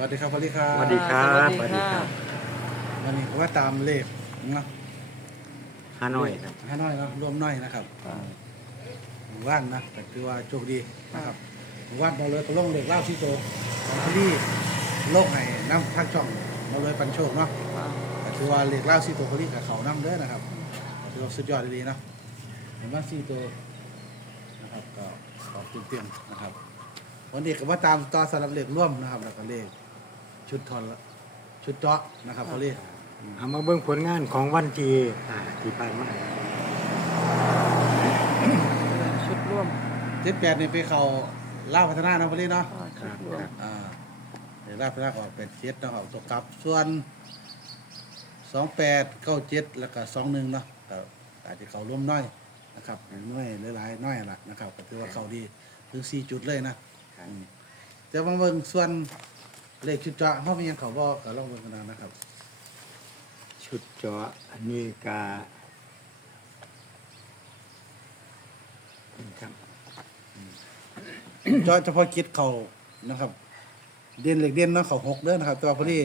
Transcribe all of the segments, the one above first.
วัสดีครับพอลี่ครับสวัสดีครับสวัสดีค่ะวันนี้ผมว่าตามเลขเนาะฮานอยครับห้าน้อยเนาะรวมน้อยนะครับหมู่บ้านนะแต่คือว่าโชคดีนะครับหมู่บ้านเราเลยก็ลงเลขเล่าที่โตของพอลี่โลกให้น้ำทักช่องเราเลยปันโชคเนาะแต่คือว่าเลขเล่าที่โตพอลี่กับเขานั่งเด้อนะครับถือว่าสุดยอดดีๆเนาะเห็นว่าที่โตนะครับก็ขอบเต็มๆนะครับวันนี้ก็ว่าตามต่อสำหรับเลขร่วมนะครับแล้วก็เลข ชุดทอนละชุดเจาะนะครับพอลี่เอามาเบิ่งผลงานของวันที่อ่าที่ผ่านมาชุดร่วมเจ็ดแปดนี่ไปเขาเล่าวพัฒนาเนาะพอลี่เนาะอ่าคชุรัดบร่วคมรับอ่าเดี๋ยวเล่าวพัฒนาก็เป็นเจ็ดเนาะครับตกกลับส่วนสองแปดเก้าเจ็ดแล้วก็สองหนึ่งเนาะก็อาจจะเขาร่วมน้อยนะครับน้อยหลายๆน้อยละนะครับก็ถือว่าเขาดีถึงสี่จุดเลยนะอืมจะมาเบิ่งส่วน เลขชุดเจาะเขามีหยังเขาบอกก็ลองเบิ่งกันเอานะครับ ชุดเจาะอันนี้กาครับจอยเฉพาะกิจเขานะครับ เด่นเหล็กเด่นเนาะเขาหกเด้อนะครับแต่ว่าพอดี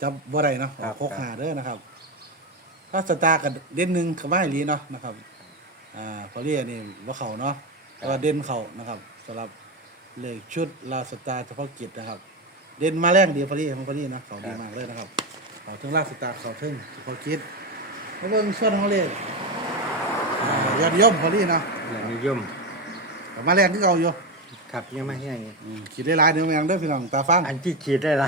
จับบ่ได้เนาะเขาหกหาเด้อนะครับถ้าสตาร์กับเด่นหนึ่งกับว่าอีหลีเนาะนะครับ อ่าพอดีอันนี้ว่าเขาเนาะแต่ว่าเด่นเขานะครับสำหรับเลขชุดลาสตาร์เฉพาะกิจนะครับ เด่นมาแรงดีพอดีของพอดีนะเขาดีมากเลยนะครับเขาถึงลาสตาร์เขาถึงเฉพาะกิจมาเบิ่งส่วนของเลขอ่ายอดนิยมพอดีเนาะอย่างนิยมก็มาแรงที่เก่าอยู่ครับยังไม่แห้งอืมคิดได้หลายเนื้อแมงเด้อพี่น้องตาฟังอันที่ขีดได้ไร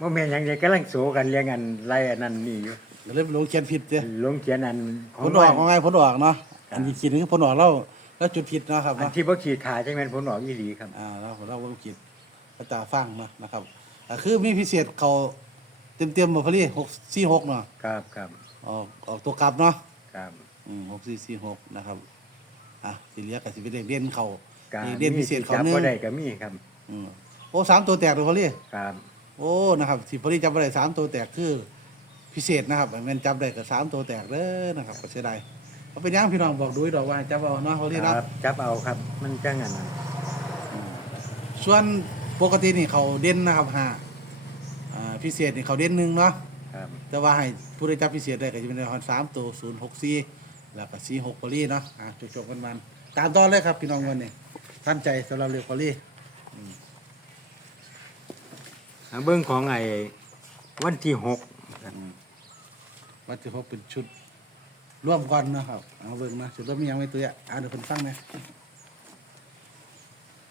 ว่าแม่นหยังไงกำลังโสกันเรียงอันไรอันนั้นนี่อยู่ก็เลยลงเขียนผิดเจ้ลงเขียนอันผลออกว่าไงผลออกเนาะอันที่คิดนี่คือผลออกเราแล้วจุดผิดเนาะครับอันเนาะที่บ่ขีดขาจังแม่นผลออกอีหลีครับอ่าเราเราลงผิดก็ตาฟังเนาะนะครับ อ่าคือมีพิเศษเขาเต็มเต็มๆหมดพอดีหกสี่หกเนาะครับครับออกออกตัวกลับเนาะครับ อืมหกสี่สี่หกนะครับอะสีเหลียกับสิเป็นเด็กเด่นเขาการเด็กเด่นพิเศษเขาจับหนึ่งบ่ได้ก็มีครับอืมโอ้สามตัวแตกเลยพอดี ครับโอ้นะครับสิพอดีจับไปได้สามตัวแตกคือพิเศษนะครับแม่นจับได้กับสามตัวแตกเด้อนะครับก็เสียดายเอาเป็นหยังพี่น้องบอกดูให้ดอกว่าให้จับเอาเนาะพอดีคเนาะรับจับเอาครับ มันจังอันนั้นส่วน ปกตินี่เขาเด่นนะครับห้าอ่าพิเศษนี่เขาเด่นหนึ่งเนาะครับแต่ว่าให้ผู้ได้จับพิเศษได้ก็จะเป็นในคอนสามตัวศูนย์หกสี่แล้วก็สี่หกพอลี่เนาะอะจบๆกันมันตามต่อเลยครับพี่น้องวันนี้ท่านใจสำหรับเรือพอลี่อ่าเบื้องของไอ้วันที่หกวัดที่พบเป็นชุดร่วมกันนะครับเอาเบิ่งนะชุดร่วมมีหยังไม่ตัวอะอ่านเดี๋ยวเพิ่นฟังนะ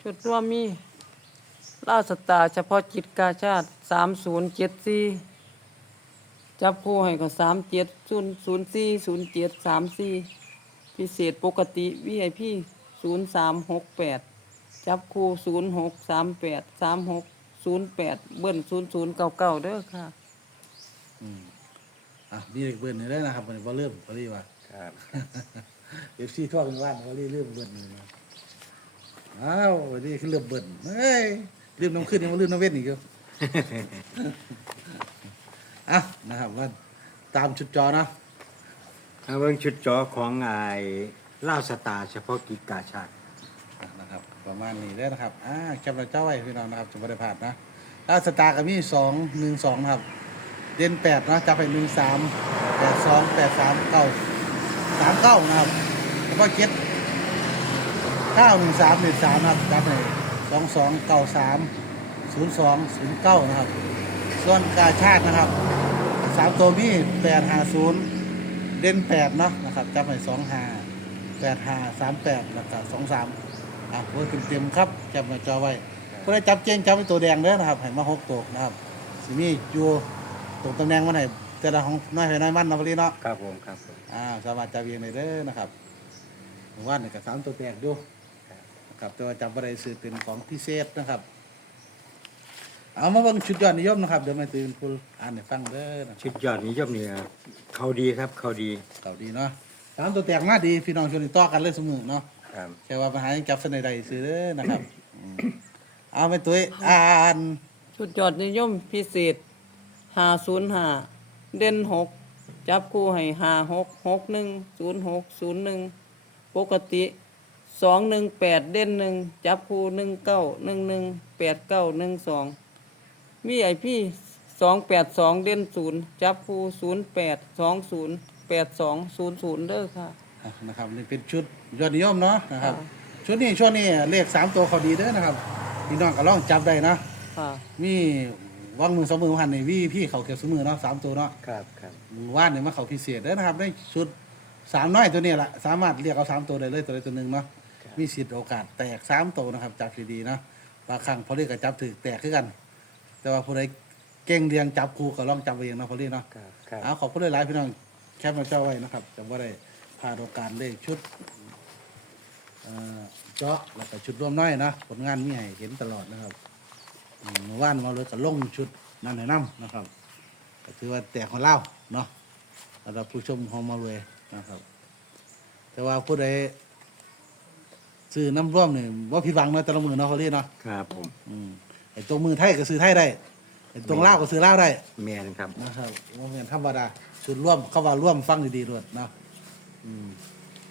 ชุดร่วมมี ล่าสตาร์เฉพาะจิตกาชาติสามศูนย์เจ็ดสี่จับคู่ให้ก็สามเจ็ดศูนย์ศูนย์สี่ศูนย์เจ็ดสามสี่พิเศษปกติวีไอพีศูนย์สามหกแปดจับคู่ศูนย์หกสามแปดสามหกศูนย์แปดเบิ้ลศูนย์ศูนย์เก้าเก้าเด้อค่ะ อืมอะมีเด็กเบิ่นนี่ได้นะครับวันนี้บ่เริ่มพอลี่ว่าครับ เอฟซีทั่วกันว่านพอลี่เริ่มเบิ่นนี่นะอ้าววันนี้คือเริ่มเบิ่นเฮ้ย ลืมน้ำขึ้นยังมาลืมน้ำเว้นอีกอยู่อะนะครับว่าตามชุดจอเนาะอ่าเบื้องชุดจอของไอ้ล่าวสตาร์เฉพาะกิจกาชาติอะนะครับ ประมาณนี้ได้อนะครับอ่าแคปเราเจ้าไว้พี่น้องนะครับจะไม่ได้พลาดนะถ้าสตาร์ก็มีสองหนึ่งสองนะครับ เด่นแปดเนาะจับไปหนึ่งสามแปดสองแปดสามเก้าสามเก้านะครับแล้วก็เจ็ดเก้าหนึ่งสามหนึ่งสามนะครับจับไปส องสองเก้าสามศูนย์สองศูนย์เก้านะครับ ส่วนกาชาตินะครับสามตัวมีแปดห้าศูนย์เด่นแปดเนาะนะครับจับไปสองห้าแปดห้าสามแปดแล้วก็สองสามอะโอ้ยเต็มๆครับจับมาจอไว้ก็ได้จับเจงจับเป็นตัวแดงเด้อนะครับให้มาหกตัวนะครับสิมีอยู่ตรงตำแหน่งมันไหนแต่ละของน้อยให้น้อยมันเนาะพอดีเนาะครับผมครับผมอ่าสามารถจับเองได้เด้อนะครับเมื่อว่านนี่ก็สามตัวแตกอยู่ นะครับแต่ว่าจับอะไรซื้อเป็นของพิเศษนะครับ เอามาเบิ่งชุดยอดนิยมนะครับเดี๋ยวมาตื่นคุณอ่านให้ฟังเด้อนะชุดยอดนิยมนี่เขาดีครับเขาดีเก่าดีเนาะสามตัวแตกมาดีพี่น้องชวนนี่ต่อกันเลยเสมอเนาะครับแค่ว่าปัญหายังจับเสนอใดซื้อเด้อนะครับอืมเอาไปตุ้ยอ่านชุดยอดนิยมพิเศษหาศูนย์หาเด่นหกจับคู่ให้หาหกหกหนึ่งศูนย์หกศูนย์หนึ่งปกติ สองหนึ่งแปดเด่นหนึ่งจับคู่หนึ่งเก้าหนึ่งหนึ่งแปดเก้าหนึ่งสองมีไอพี่สองแปดสองเด่นศูนย์จับคู่ศูนย์แปดสองศูนย์แปดสองศูนย์ศูนย์เด้อค่ะอะนะครับนี่เป็นชุดยอดนิยมเนาะนะครับค่ะชุดนี้ช่วงนี้เลขสามตัวเขาดีเด้อนะครับพี่น้องก็ลองจับได้นะค่ะมีวังมือสองมือพันในวีพี่เขาเก็บสมือเนาะสามตัวเนาะครับครับว่านเนี่ยมาเขาพิเศษเด้อนะครับได้ชุดสามน้อยตัวนี้แหละสามารถเรียกเอาสามตัวได้เลยตัวใดตัวหนึ่งเนาะ มีสิทธิ์โอกาสแตกสามตัวนะครับ จับดีๆเนาะบางครั้งพอเรียกกับจับถือแตกขึ้นกัน แต่ว่าผู้ใดเก่งเรียงจับคู่ก็ลองจับเอาเองเนาะพอเรียกเนาะครับครับเอาขอบคุณหลายๆพี่น้องแคปมาเจ้าไว้นะครับจะว่าได้พลาดโอกาสเลขชุดเอ่อเจาะแล้วก็ชุดร่วมน้อยนะผลงานมีให้เห็นตลอดนะครับอืมเมื่อวานมาเลยก็ลงชุดนั่นให้น้ำนะครับก็ถือว่าแตกของเล่าเนาะสำหรับผู้ชมของมาเลยนะครับ แต่ว่าผู้ใด ซื้อน้ำร่วมเนี่ยว่าผิดหวังเนาะแต่ละมือเนาะเขาเรียกเนาะครับผมอืมไอ้ตรงมือไทยก็ซื้อไทยได้ไอ้ตรงเล่าวก็ซื้อเล่าวได้แม่นครับนะครับว่าเป็นธรรมดาชุดร่วมเข้ามาร่วมฟังดีๆด้วยเนาะอืม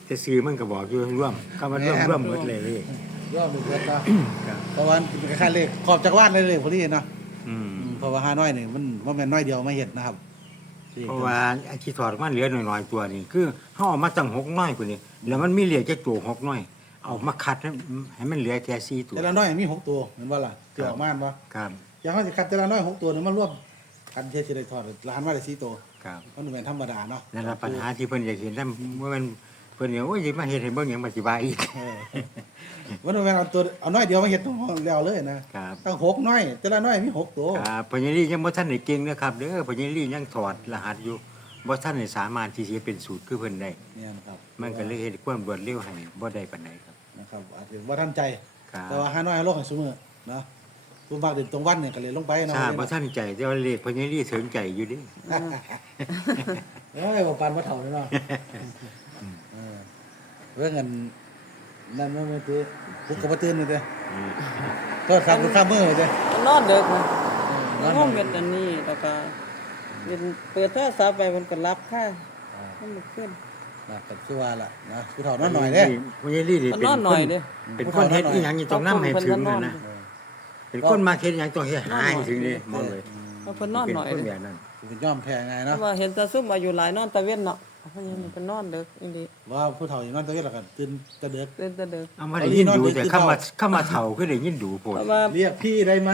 จะซื้อมันก็บอกอยู่ร่วมเข้ามาร่วมแม่นร่วมหมดเลยเลยร่วมด้วยเนาะครับเพราะว่าเป็นคล้ายๆเลขขอบจักรวาลเลยเลยพอดีเนาะอืมอืมเพราะว่าห้าน้อยนี่มันว่าแม่นน้อยเดียวไม่เห็นนะครับเพราะว่าไอ้ที่ถอดออกมาเหลือหน่อยๆตัวนี่คือเฮาเอามาตั้งหกน้อยกว่านี้แล้วมันมีเหลือแค่ตัวหกน้อย เอามาคัดให้ให้มันเหลือแค่สี่ตัว แต่ละน้อยมีหกตัวเห็นว่าล่ะเกี่ยวออกมาปะครับ อย่างเขาจะคัดแต่ละน้อยหกตัวเนี่ยมันร่วมกันเทศได้ทอดล้านว่าได้สี่ตัวครับมันเป็นธรรมดาเนาะนั่นละปัญหาที่เพิ่นอยากเห็นนั่นว่ามันเพิ่นเนี่ยโอ้ยสิมาเฮ็ดให้เบิ่งหยังมาสิว่าอีกเออวันนี้นเอาตัวเอาน้อยเดียวมาเห็นต้องแล้วเลยนะครับตั้งหกน้อย แต่ละน้อยมีหกตัวครับพญาลียังบ่ทันได้เก่งนะครับเด้อพญาลียังถอดรหัสอยู่บ่ทันได้สามารถที่จะเป็นสูตรคือเพิ่นได้เนี่ยนะครับ มันก็เลยเฮ็ดความรวดเร็วให้บ่ได้ปานใดครับ นะครับอาจจะว่าท่านใจ ครับแต่ว่าห้าน้อยโลกให้สมือเนาะตัวบางเด่นตรงวันเนี่ยก็เลยลงไปเนาะถ้าบ่ทันใจแต่ว่าเลขพญาลีถึงใจอยู่เดิเอ้ยบ่ปานบ่เท่าเลยเนาะเออเรื่องเงินนั่นมันมันคือปลุกกับบ่ตื่นเลยเด้อก็ทำกับข้ามมือเลยเด้อ มันนอนเด็กนะเออแล้วห้องเม็ดอันนี้แล้วก็เป็นเปิดโทรศัพท์ไปมันก็รับค่ามันบ่ขึ้น นะกับชื่อว่าล่ะนะผู้เฒ่านอนหน่อยเด้อพญาลีนี่มันเป็นนอนหคน่อยนเด้อเป็นคนเฮ็ดอีหยังนี่ต้องนำให้ถึงนั่นนะเออเป็นคนมาเฮ็ดอีหยังต้องเฮ็ดหาให้ถึงนี่มองเลยเอาเพิ่นนอนหน่อยเป็นคนเด้แบบนั้นเป็นย่อมแพ้ไงเพเนาะราะว่าเห็นตาซุ่มอายุหลายนอนตะเว้นเนาะเพราะยังมันเป็นนอนเด็กอีหลีว่าผู้เฒ่าอย่างนั้นตะเวนแล้วก็ตื่นแตะเด็กเต้นแตะเด็กเอามาได้ยินดูแต่เข้ามาเข้ามาเฒ่าคือได้ยินดูโพดเพราะว่าเรียกพี่ได้ไหม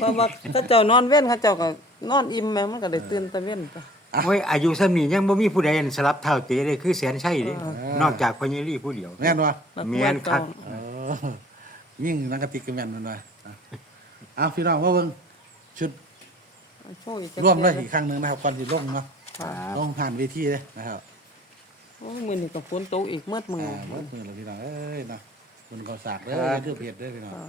เพราะว่าถ้าเจ้านอนเว้นเขาเจ้าก็นอนอิ่มแม่มันก็ได้ตื่นตะเว้นจ้ะ โอ้ยอายุซ้ำนี้ยังบ่มีผู้ใดสลับเท่าเตเลยคือแสนชัยเด้นอกจากพญาลีผู้เดียวแม่นวะแล้วแม่นคักเออยิ่งนักกะติกกระแม่นมันไว้อะเอาพี่น้องว่าเบิ่งชุดโชว์อีกจักร่วมเลยเทื่อีกครั้งหนึ่งนะครับก่อนที่ลงเนาะค่ะลงผ่านเวทีเลยนะครับโอ้ยมื้อนี้ก็ฝนตกอีกเมื่อมืออ่าเมื่อคืนเราพี่น้องเอ้ยเนาะคุณก็สากเด้อเรื่องเพจเด้อพี่น้องค่ะ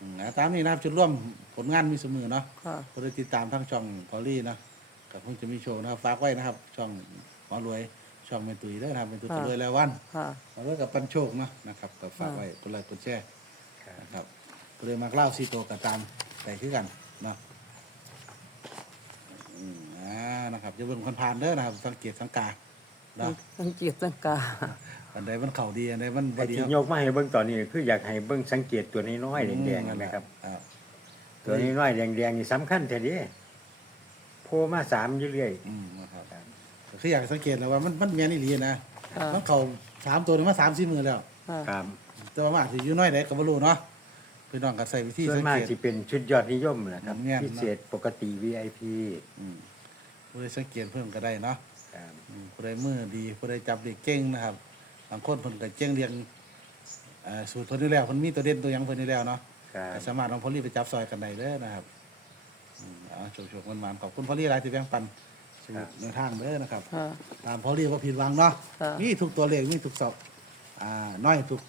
อืมอะตามนี้นะครับชุดร่วมผลงานมีเสมอเนาะค่ะ ก็ได้ติดตามทั้งช่องพอลลี่นะ กับคงจะมีโชว์นะครับฝากไว้นะครับ ช่องหมอรวยช่องเมตุยเด้อนะครับเมตุยรวยรายวันค่ะ มาเลิกกับปันโชคเนาะนะครับก็ฝากไว้กดไลค์กดแชร์นะครับก็เลยมาเล่าซีโตวกับตามแต่คือกันเนาะอืมอ่านะครับจะเบิ่งคนผ่านเด้อนะครับ สังเกตสังกาเนาะสังเกตสังกา อันใดมันเข่าดีอันใดมันไอ้บ่ดีที่ยกมาให้เบิ่งตอนนี้คืออยากให้เบิ่งสังเกตตัวน้อยๆแดงๆนะครับ อ่า ตัวน้อยๆแดงๆนี่สำคัญแท้เดิโผ ล่มาสามอยู่เรื่อย อืมนะครับก็คืออยากให้สังเกตแล้วว่ามันมันแม่นอีหลีนะค่ะมันเข่าสามตัวนี่มาสามสี่มือแล้ว ค่ะครับ แต่ว่ามันอาจจะอยู่น้อยไหนก็บ่รู้เนาะพี่น้องก็ใส่วิธีส่วสันงมากเกตสิเป็นชุดยอดนิยมนะครับแม่นๆพิเศษปกติ VIP อืมผู้ใดสังเกตเพิ่มก็ได้เนาะครับ อืมผู้ใดมือดีผู้ใดจับเด็กเก่งนะครับบางคนเพิ่นก็เก่งเรียงเอ่อสูตรเพิ่นนี่แล้วเพิ่นมีตัวเด่นตัวหยังเพิ่นนี่แล้วเนาะครับ ก็สามารถลองพอลี่ไปจับซอยกันได้เด้อนะครับ อืมเอาโชคๆมันมันๆขอบคุณพอลี่หลายที่แบ่งปันสูตรในทางเด้อนะครับ ค่ะ ตามพอลี่ว่าผิดหวังเนาะค่ะมีทุกตัวเลขมีทุกสอบอ่าน้อยทุก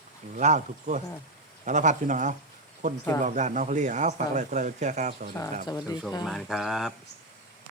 ล่าวทุกก็ค่ะสารพัดพี่น้องเอาคนเก็บค่ะรอบด้านเนาะพอลี่เอาฝากค่ะ อะไรก็ได้แชร์ครับสวัสดีค่ะ ครับ สวัสดีโชคค่ะ ๆมาครับ